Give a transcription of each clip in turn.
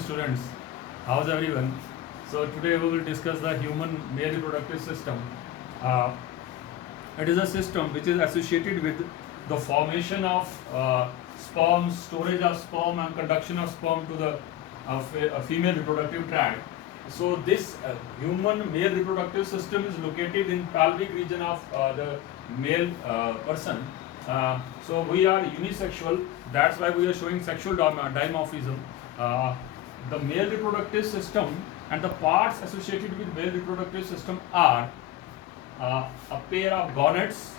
Students, how's everyone? So today we will discuss the human male reproductive system. Uh, it is a system which is associated with the formation of sperm, storage of sperm, and conduction of sperm to the female reproductive tract. So this human male reproductive system is located in pelvic region of the male person. So we are unisexual. That's why we are showing sexual dimorphism. Uh, the male reproductive system and the parts associated with male reproductive system are a pair of gonads,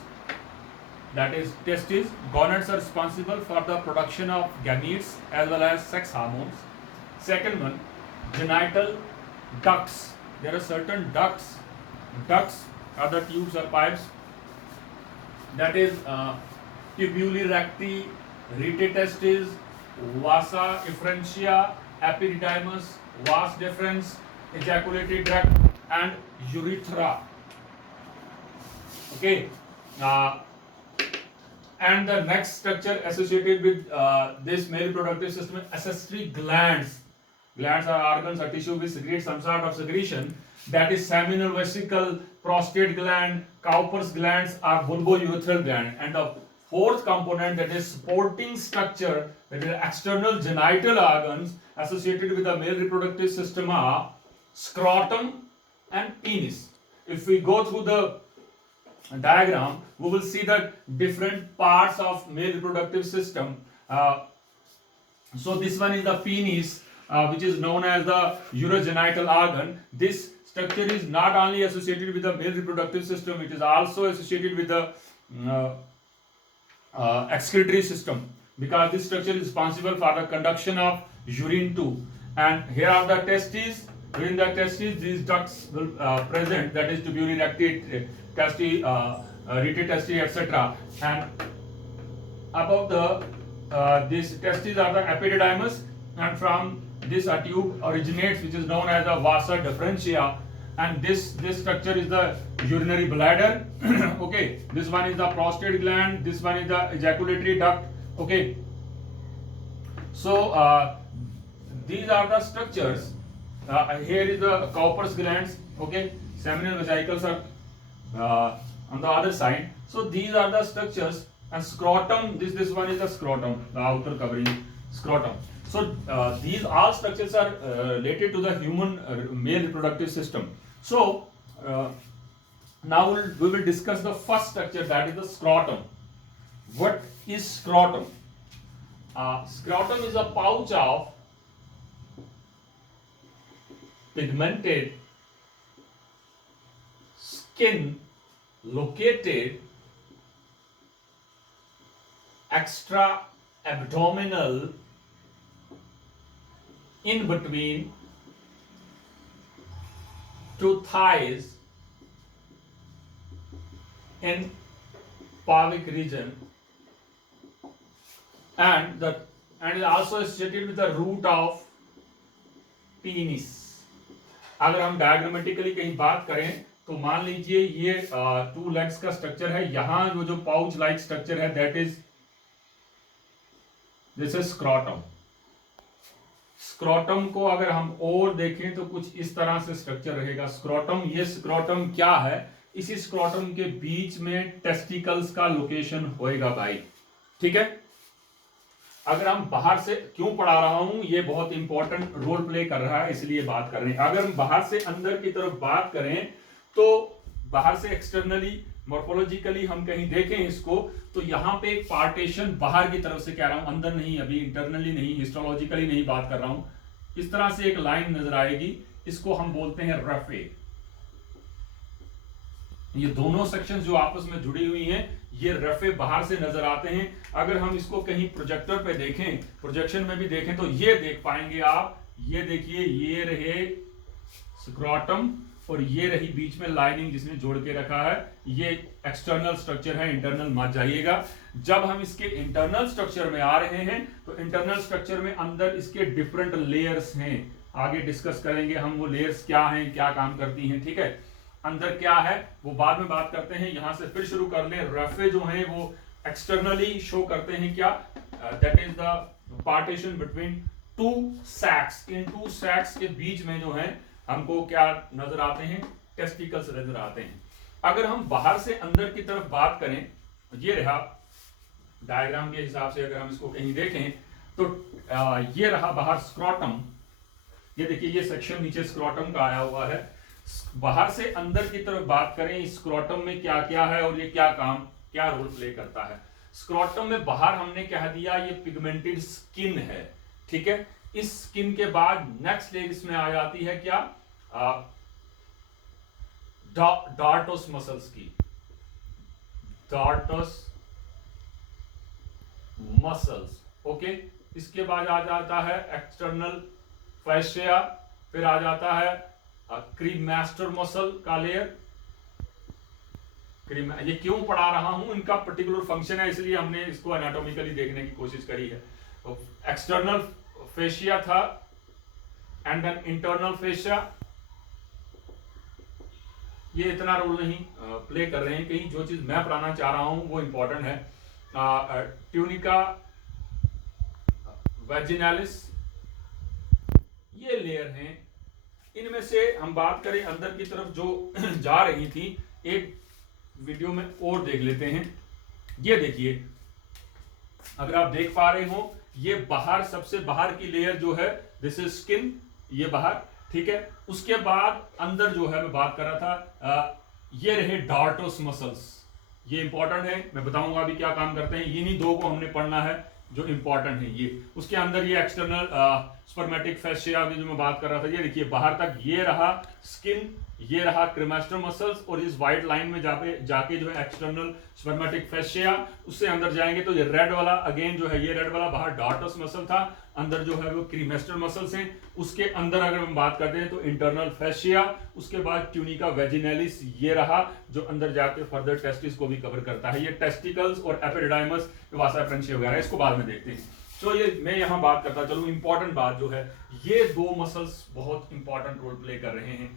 that is testes. Gonads are responsible for the production of gametes as well as sex hormones. Second one, genital ducts. There are certain ducts. Ducts are the tubes or pipes. That is tubuli recti, rete testis, vasa efferentia, epididymis, vas deferens, ejaculatory tract, and urethra. Okay. And the next structure associated with this male reproductive system is accessory glands. Glands are organs or tissue which secrete some sort of secretion. That is seminal vesicle, prostate gland, Cowper's glands, or bulbourethral gland. And the fourth component, that is supporting structure, that is external genital organs associated with the male reproductive system, are scrotum and penis. If we go through the diagram, we will see the different parts of male reproductive system. So this one is the penis, which is known as the urogenital organ. This structure is not only associated with the male reproductive system, it is also associated with the excretory system, because this structure is responsible for the conduction of urine too. And here are the testes. Within the testes, these ducts will present, that is tubuli recti, testi, rete testi, etc. And above the these testes are the epididymis, and from this a tube originates, which is known as the vasa deferentia, and this structure is the urinary bladder. Okay, this one is the prostate gland, this one is the ejaculatory duct. Okay, so these are the structures. Here is the Cowper's glands. Okay, seminal vesicles are on the other side. So these are the structures. And scrotum, this one is the scrotum, the outer covering scrotum. So these all structures are related to the human male reproductive system. So now we will discuss the first structure, that is the scrotum. What is scrotum? Scrotum is a pouch of pigmented skin located extra abdominal in between two thighs in pelvic region, and is also associated with the root of penis. अगर हम diagrammatically कहीं बात करें तो मान लीजिए ये two legs का स्ट्रक्चर है, यहां वो जो पाउच लाइक स्ट्रक्चर है, that is this is scrotum. Scrotum को अगर हम और देखें तो कुछ इस तरह से स्ट्रक्चर रहेगा. स्क्रोटम, ये स्क्रोटम क्या है? इसी स्क्रोटम के बीच में टेस्टिकल्स का लोकेशन होएगा भाई. ठीक है, अगर हम बाहर से, क्यों पढ़ा रहा हूं, ये बहुत इंपॉर्टेंट रोल प्ले कर रहा है, इसलिए बात कर रहे हैं. अगर हम बाहर से अंदर की तरफ बात करें तो बाहर से एक्सटर्नली मॉर्फोलॉजिकली हम कहीं देखें इसको, तो यहां पे एक पार्टीशन बाहर की तरफ से कह रहा हूं, अंदर नहीं, अभी इंटरनली नहीं, हिस्टोलॉजिकली नहीं बात कर रहा हूं. इस तरह से एक लाइन नजर आएगी, इसको हम बोलते हैं रफे. ये दोनों सेक्शन जो आपस में जुड़ी हुई हैं, ये रफे बाहर से नजर आते हैं. अगर हम इसको कहीं प्रोजेक्टर पे देखें, प्रोजेक्शन में भी देखें, तो ये देख पाएंगे आप. ये देखिए, ये रहे स्क्रोटम और ये रही बीच में लाइनिंग जिसने जोड़ के रखा है. ये एक्सटर्नल स्ट्रक्चर है, इंटरनल मत जाइएगा. जब हम इसके इंटरनल स्ट्रक्चर में आ रहे हैं तो इंटरनल स्ट्रक्चर में अंदर इसके डिफरेंट लेयर्स हैं. आगे डिस्कस करेंगे हम वो लेयर्स क्या हैं, क्या काम करती हैं. ठीक है, अंदर क्या है वो बाद में बात करते हैं. यहां से फिर शुरू कर लें. रफे जो हैं वो एक्सटर्नली शो करते हैं क्या, that is the partition between two sexes, in two sexes के बीच में जो है हमको क्या नजर आते हैं, टेस्टिकल्स नजर आते हैं। अगर हम बाहर से अंदर की तरफ बात करें, ये रहा डायग्राम के हिसाब से अगर हम इसको कहीं देखें तो ये रहा बाहर स्क्रॉटम, ये देखिए ये सेक्शन नीचे स्क्रॉटम का आया हुआ है। बाहर से अंदर की तरफ बात करें, स्क्रॉटम में क्या क्या है और ये क्या काम, क्या रोल प्ले करता है। स्क्रॉटम में बाहर हमने कह दिया ये पिगमेंटेड स्किन है, ठीक है। इस स्किन के बाद नेक्स्ट स्टेज इसमें आ जाती है क्या, डार्टस मसल्स की, डार्टस मसल्स, ओके। इसके बाद आ जाता है एक्सटर्नल फैशिया, फिर आ जाता है क्रीमास्टर मसल का लेयर। ये क्यों पढ़ा रहा हूं, इनका पर्टिकुलर फंक्शन है इसलिए हमने इसको एनाटॉमिकली देखने की कोशिश करी है। तो एक्सटर्नल फेशिया था एंड देन इंटरनल फेशिया, ये इतना रोल नहीं प्ले कर रहे हैं, कहीं जो चीज मैं पढ़ाना चाह रहा हूं वो इंपॉर्टेंट है। ट्यूनिका वेजिनालिस, ये लेयर हैं। इनमें से हम बात करें अंदर की तरफ जो जा रही थी, एक वीडियो में और देख लेते हैं। ये देखिए, अगर आप देख पा रहे हो, ये बाहर सबसे बाहर की लेयर जो है दिस इज स्किन, ये बाहर, ठीक है। उसके बाद अंदर जो है मैं बात कर रहा था, ये रहे डार्टस मसल्स, ये इंपॉर्टेंट है, मैं बताऊंगा अभी क्या काम करते हैं। इन्हीं दो को हमने पढ़ना है जो इंपॉर्टेंट है। ये उसके अंदर ये एक्सटर्नल स्पर्मेटिक फैशिया जो मैं बात कर रहा था, ये देखिए बाहर तक ये रहा स्किन, ये रहा क्रीमास्टर मसल्स, और इस व्हाइट लाइन में जाके जो है एक्सटर्नल स्पर्मेटिक फैशिया, उससे अंदर जाएंगे तो ये रेड वाला अगेन जो है, ये रेड वाला बाहर डार्टस मसल था, अंदर जो है वो क्रीमास्टर मसल्स हैं। उसके अंदर अगर हम बात करते हैं तो इंटरनल फैशिया, उसके बाद ट्यूनिका वेजिनालिस, ये रहा जो अंदर जाके फर्दर टेस्टिस को भी कवर करता है। ये टेस्टिकल्स और एपिडिडाइमस वासा फ्रेंशिया वगैरह, इसको बाद में देखते हैं। तो ये मैं यहाँ बात करता चलूं, इंपॉर्टेंट बात जो है, ये दो मसल्स बहुत इंपॉर्टेंट रोल प्ले कर रहे हैं,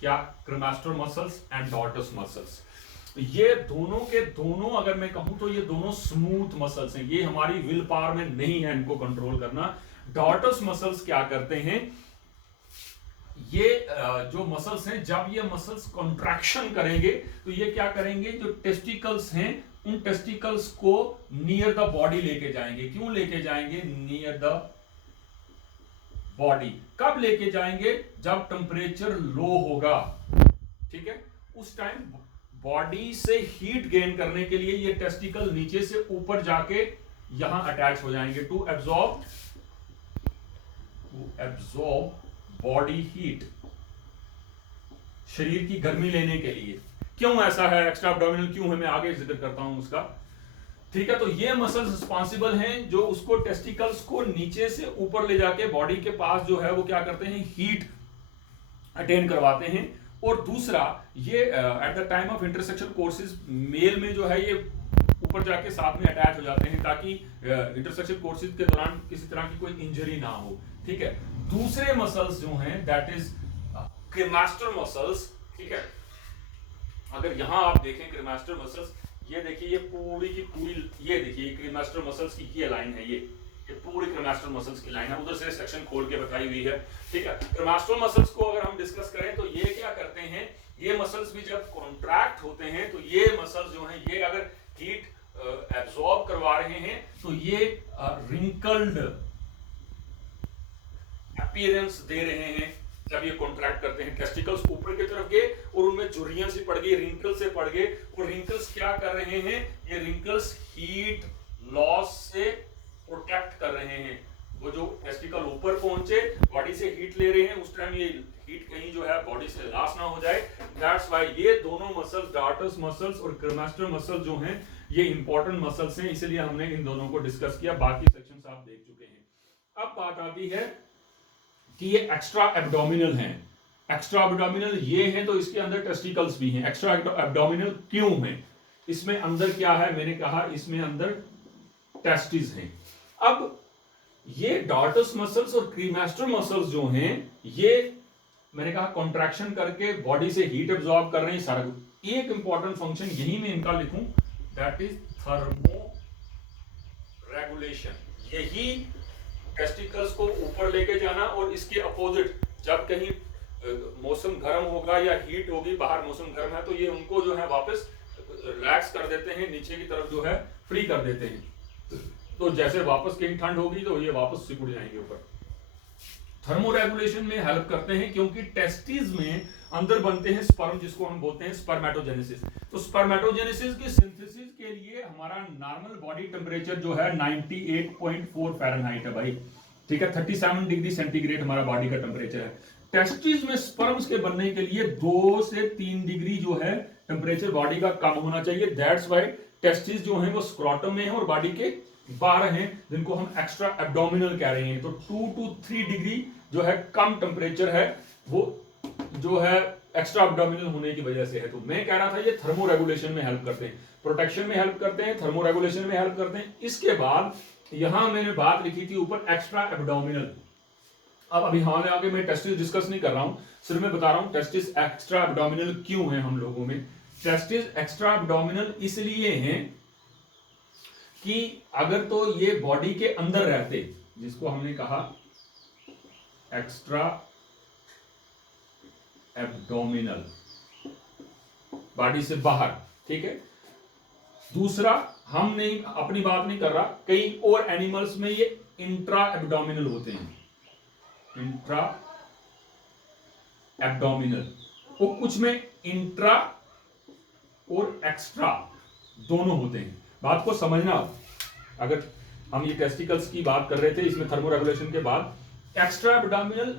क्या, क्रीमास्टर मसल्स एंड डार्टस मसल्स। ये दोनों के दोनों अगर मैं कहूं तो ये दोनों स्मूथ मसल्स हैं, ये हमारी विल पावर में नहीं है इनको कंट्रोल करना। डार्टस मसल्स क्या करते हैं, ये जो मसल्स हैं, जब ये मसल्स कॉन्ट्रैक्शन करेंगे तो ये क्या करेंगे, जो टेस्टिकल्स हैं उन टेस्टिकल्स को नियर द बॉडी लेके जाएंगे। क्यों लेके जाएंगे नियर द बॉडी, कब लेके जाएंगे, जब टेम्परेचर लो होगा, ठीक है। उस टाइम बॉडी से हीट गेन करने के लिए ये टेस्टिकल नीचे से ऊपर जाके यहां अटैच हो जाएंगे टू एब्जॉर्ब बॉडी हीट, शरीर की गर्मी लेने के लिए। क्यों ऐसा है, एक्स्ट्रा एब्डोमिनल क्यों है, मैं आगे जिक्र करता हूं उसका, ठीक है। तो ये मसल्स रिस्पॉन्सिबल हैं जो उसको टेस्टिकल्स को नीचे से ऊपर ले जाके बॉडी के पास जो है वो क्या करते हैं, हीट अटेन करवाते हैं। और दूसरा, ये at the time of intersection courses mail में जो है ये ऊपर जाके साथ में अटैच हो जाते हैं ताकि इंटरसेक्शन कोर्सेज के दौरान किसी तरह की कोई इंजरी ना हो, ठीक है। दूसरे मसल्स जो हैं दैट इज क्रीमास्टर मसल्स, ठीक है। अगर यहां आप देखें क्रीमास्टर मसल्स, ये देखिए ये पूरी की पूरी, ये देखिए क्रीमास्टर मसल्स की ये लाइन है, ये पूरी क्रीमास्टर मसल्स की लाइन है, उधर से सेक्शन खोल के बताई हुई है, ठीक है। क्रीमास्टर मसल्स को अगर हम डिस्कस करें तो ये क्या करते हैं, ये मसल्स भी जब कॉन्ट्रैक्ट होते हैं तो ये मसल्स जो हैं ये अगर हीट एब्जॉर्ब करवा रहे हैं तो ये रिंकल्ड अपीयरेंस दे रहे हैं जब ये कॉन्ट्रैक्ट करते हैं। टेस्टिकल्स ऊपर की तरफ गए और उनमें झुर्रियां सी पड़ गई, रिंकल्स से पड़ गए, और रिंकल्स क्या कर रहे हैं, ये रिंकल्स हीट लॉस से प्रोटेक्ट कर रहे हैं। वो जो टेस्टिकल ऊपर पहुंचे, बॉडी से हीट ले रहे हैं, उस टाइम ये हीट कहीं जो है बॉडी से लॉस ना हो जाए। दैट्स व्हाई ये दोनों मसल्स, डार्टस मसल्स और क्रीमास्टर मसल्स जो हैं ये इंपॉर्टेंट मसल्स हैं, इसलिए हमने इन दोनों को डिस्कस किया। बाकी सेक्शंस आप देख चुके हैं। अब बात आती है कि ये एक्स्ट्रा एब्डोमिनल हैं। एक्स्ट्रा एब्डोमिनल ये हैं तो इसके अंदर टेस्टिकल्स भी हैं। एक्स्ट्रा एब्डोमिनल क्यों हैं, इसमें अंदर क्या है, मैंने कहा इसमें अंदर टेस्टिस हैं। अब ये डार्टस मसल्स और क्रीमास्टर मसल्स जो हैं ये मैंने कहा कॉन्ट्रैक्शन करके बॉडी से हीट एब्जॉर्ब कर रहे हैं सारा। एक इंपॉर्टेंट फंक्शन यही मैं इनका लिखूं, दैट इज थर्मो रेगुलेशन। यही टेस्टिकल्स को ऊपर लेके जाना, और इसके अपोजिट जब कहीं मौसम गर्म होगा या हीट होगी, बाहर मौसम गर्म है, तो ये उनको जो है वापस रिलैक्स कर देते हैं, नीचे की तरफ जो है फ्री कर देते हैं। तो जैसे वापस कहीं ठंड होगी तो ये वापस सिकुड़ जाएंगे ऊपर। थर्मोरेगुलेशन में हेल्प करते हैं, क्योंकि टेस्टिस में अंदर बनते हैं स्पर्म, जिसको हम बोलते हैं स्पर्मेटोजेनेसिस। तो स्पर्मेटोजेनेसिस की सिंथेसिस के लिए हमारा नॉर्मल बॉडी टेम्परेचर जो है 98.4 फ़ारेनहाइट है भाई, ठीक है। 37 डिग्री सेंटीग्रेड हमारा बॉडी का टेम्परेचर है। टेस्टिस में स्पर्म्स के बनने के लिए 2 से 3 डिग्री जो है टेम्परेचर बॉडी का कम होना चाहिए। दैट्स वाई टेस्टिस जो है वो स्क्रोटम में है और बॉडी के बाहर हैं, जिनको हम एक्स्ट्रा एब्डोमिनल कह रहे हैं। तो 2 to 3 डिग्री जो है कम टेम्परेचर है, वो जो है एक्स्ट्रा एब्डोमिनल होने की वजह से है। तो मैं कह रहा था ये थर्मो रेगुलेशन में हेल्प करते हैं, प्रोटेक्शन में हेल्प करते हैं, थर्मो रेगुलेशन में हेल्प करते हैं। इसके बाद यहां मैंने बात लिखी थी ऊपर एक्स्ट्रा एब्डोमिनल। अब अभी हमारे आगे मैं टेस्टिस डिस्कस नहीं कर रहा हूं, सिर्फ मैं बता रहा हूं टेस्टिस एक्स्ट्रा एब्डोमिनल क्यों है हम लोगों में। टेस्टिस एक्स्ट्रा एब्डोमिनल इसलिए हैं कि अगर तो ये बॉडी के अंदर रहते, जिसको हमने कहा एक्स्ट्रा एब्डोमिनल, बॉडी से बाहर, ठीक है। दूसरा, हम नहीं अपनी बात नहीं कर रहा, कई और एनिमल्स में ये इंट्रा एब्डोमिनल होते हैं, इंट्रा एब्डोमिनल, और कुछ में इंट्रा और एक्स्ट्रा दोनों होते हैं। बात को समझना, अगर हम ये टेस्टिकल्स की बात कर रहे थे, इसमें थर्मोरेगुलेशन के बाद एक्स्ट्रा एब्डोमिनल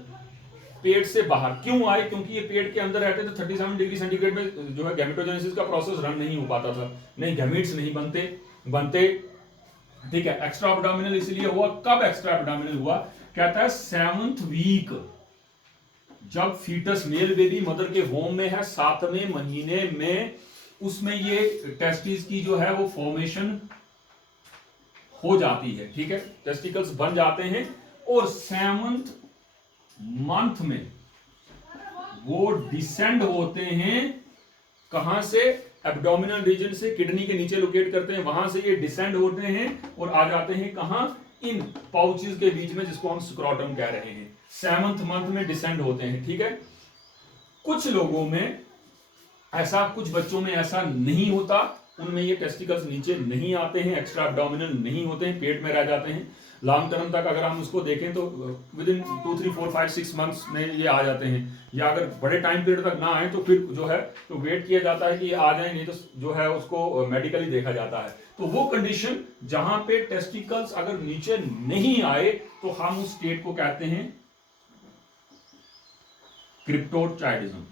पेट से बाहर क्यों आए, क्योंकि ये पेट के अंदर रहते थे 37 डिग्री सेंटीग्रेड में जो है गैमेटोजेनेसिस का प्रोसेस रन नहीं हो पाता था, नहीं गैमीट्स नहीं बनते, ठीक है। एक्स्ट्रा एब्डोमिनल इसलिए हुआ, कब एक्स्ट्रा एब्डोमिनल हुआ, कहता है 7th वीक, जब फीटस मेल बेबी मदर के होम में है 7वें महीने में, उसमें ये टेस्टिस की जो है वो फॉर्मेशन हो जाती है, ठीक है। टेस्टिकल्स बन जाते हैं और 7th मंथ में वो डिसेंड होते हैं, कहां से, एब्डोमिनल रीजन से, किडनी के नीचे लोकेट करते हैं, वहां से ये डिसेंड होते हैं और आ जाते हैं कहां, इन पाउचेस के बीच में, जिसको हम स्क्रोटम कह रहे हैं। 7th मंथ में डिसेंड होते हैं, ठीक है। कुछ लोगों में ऐसा, कुछ बच्चों में ऐसा नहीं होता, उनमें ये टेस्टिकल्स नीचे नहीं आते हैं, एक्स्ट्रा एब्डोमिनल नहीं होते हैं, पेट में रह जाते हैं। लॉन्ग टर्म तक अगर हम उसको देखें तो विद इन 2, 3, 4, 5, 6 मंथ्स में ये आ जाते हैं, या अगर बड़े टाइम पीरियड तक ना आए तो फिर जो है तो वेट किया जाता है कि ये आ जाए, नहीं तो जो है उसको मेडिकली देखा जाता है। तो वो कंडीशन जहां पे टेस्टिकल्स अगर नीचे नहीं आए तो हम उस स्टेट को कहते हैं क्रिप्टोचाइडिज्म,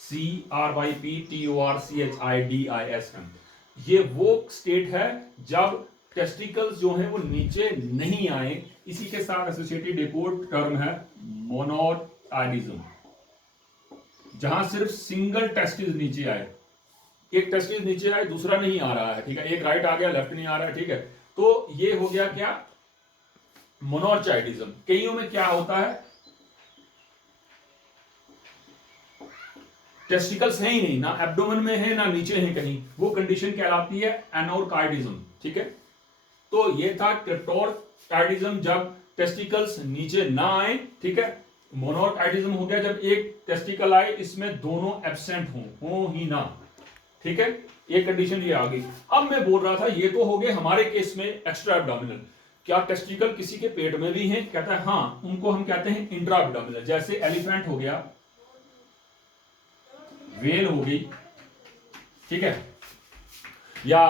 CRYPTORCHIDISM। ये वो स्टेट है जब टेस्टिकल्स जो हैं वो नीचे नहीं आए। इसी के साथ एसोसिएटेड एक और टर्म है मोनोटाइडिज्म, जहां सिर्फ सिंगल टेस्टिस नीचे आए, एक टेस्टिस नीचे आए, दूसरा नहीं आ रहा है, ठीक है, एक राइट आ गया, लेफ्ट नहीं आ रहा है, ठीक है। तो ये हो गया क्या, मोनोचाइडिज्म। कईयों में क्या होता है, टेस्टिकल्स है ही नहीं, ना एब्डोमेन में है ना नीचे है कहीं, वो कंडीशन कहलाती है एनोरकाइडिज्म, ठीक है। तो ये था क्रिप्टोटाइडिज्म, जब टेस्टिकल्स नीचे ना आए, ठीक है। मोनोटाइडिज्म हो गया जब एक टेस्टिकल आए, इसमें दोनों एब्सेंट हो ही ना, ठीक है। ये कंडीशन ये आ गई। अब मैं बोल रहा था ये तो हो गए हमारे केस में एक्स्ट्रा एब्डोमिनल, क्या टेस्टिकल किसी के पेट में भी हैं, कहता है हाँ, उनको हम कहते हैं इंट्रा एब्डोमिनल। जैसे एलिफेंट हो गया, वेल हो गई, ठीक है, या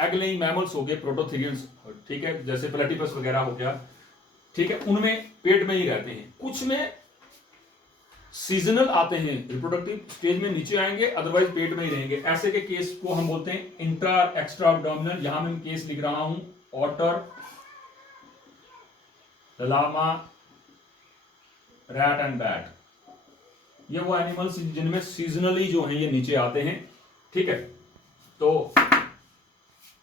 एग लेइंग मैमल्स हो गए, प्रोटोथेरियंस, ठीक है, जैसे प्लेटिपस वगैरह हो गया, ठीक है, उनमें पेट में ही रहते हैं। कुछ में सीजनल आते हैं, रिप्रोडक्टिव स्टेज में नीचे आएंगे, अदरवाइज पेट में ही रहेंगे। ऐसे के केस को हम बोलते हैं इंट्रा एक्स्ट्रा एब्डोमिनल। यहां मैं केस लिख रहा हूं, otter, llama, rat and bat. ये वो एनिमल्स जिनमें सीजनली जो है ये नीचे आते हैं, ठीक है। तो